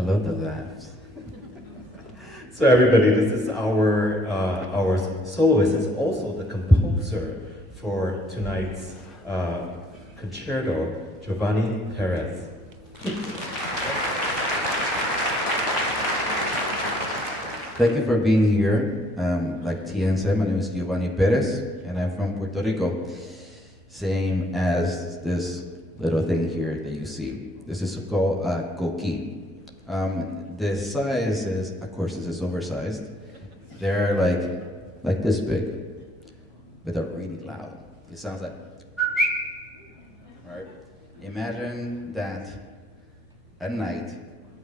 love the laughs. So everybody, this is our soloist. Is also the composer for tonight's concerto, Giovanni Perez. Thank you for being here. Like Tian said, my name is Giovanni Perez, and I'm from Puerto Rico. Same as this little thing here that you see. This is called a coqui. The size is, of course, this is oversized. They're like this big, but they're really loud. It sounds like, right? Imagine that at night,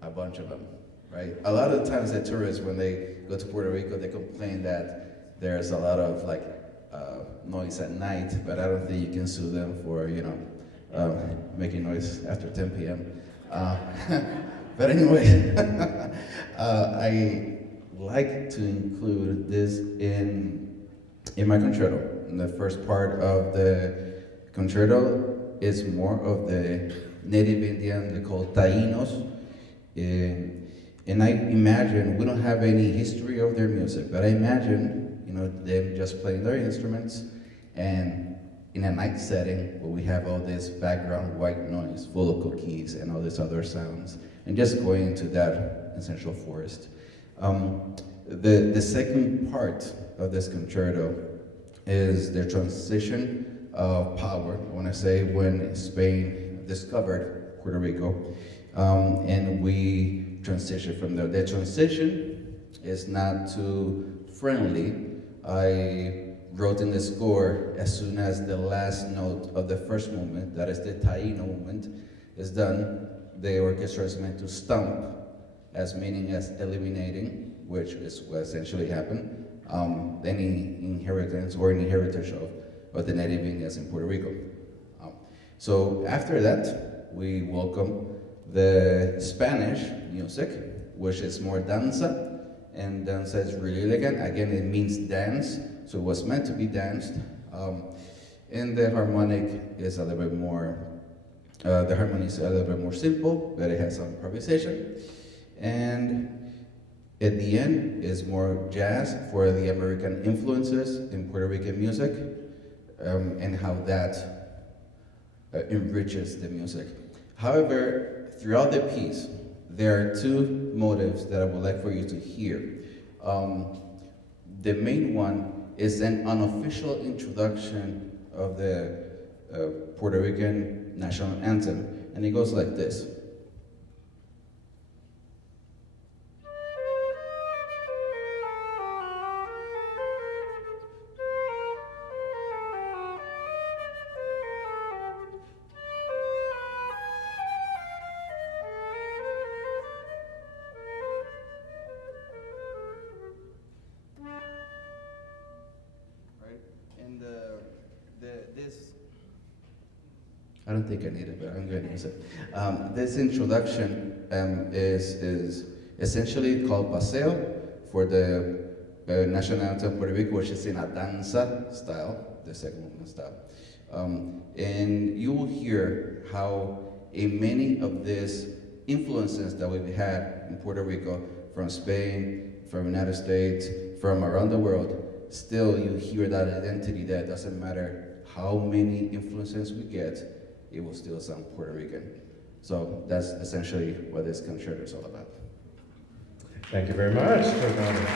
a bunch of them, right? A lot of times the tourists, when they go to Puerto Rico, they complain that there's a lot of noise at night, but I don't think you can sue them for, making noise after 10 p.m. But anyway, I like to include this in my concerto. And the first part of the concerto is more of the native Indian, they call Taínos. And I imagine, we don't have any history of their music, but I imagine, them just playing their instruments and in a night setting where we have all this background white noise full of cookies and all these other sounds, and just going into that essential forest. The second part of this concerto is the transition of power. I want to say when Spain discovered Puerto Rico, and we transition from there. The transition is not too friendly. I wrote in the score, as soon as the last note of the first movement, that is the Taíno movement, is done, the orchestra is meant to stomp, as meaning as eliminating, which is what essentially happened, any inheritance or any heritage of the native Indians in Puerto Rico. So after that, we welcome the Spanish music, which is more danza, and danza is really elegant. Again, it means dance, so it was meant to be danced. And the harmonic is a little bit more, the harmony is a little bit more simple, but it has some improvisation. And at the end is more jazz for the American influences in Puerto Rican music, and how that enriches the music. However, throughout the piece, there are two motives that I would like for you to hear. The main one is an unofficial introduction of the Puerto Rican national anthem, and it goes like this. And this, I don't think I need it, but I'm going to use it. This introduction is essentially called Paseo for the national anthem of Puerto Rico, which is in a danza style, the second movement style. And you will hear how in many of these influences that we've had in Puerto Rico, from Spain, from the United States, from around the world, still you hear that identity that doesn't matter how many influences we get, it will still sound Puerto Rican. So that's essentially what this concerto is all about. Thank you very much, Giovanni.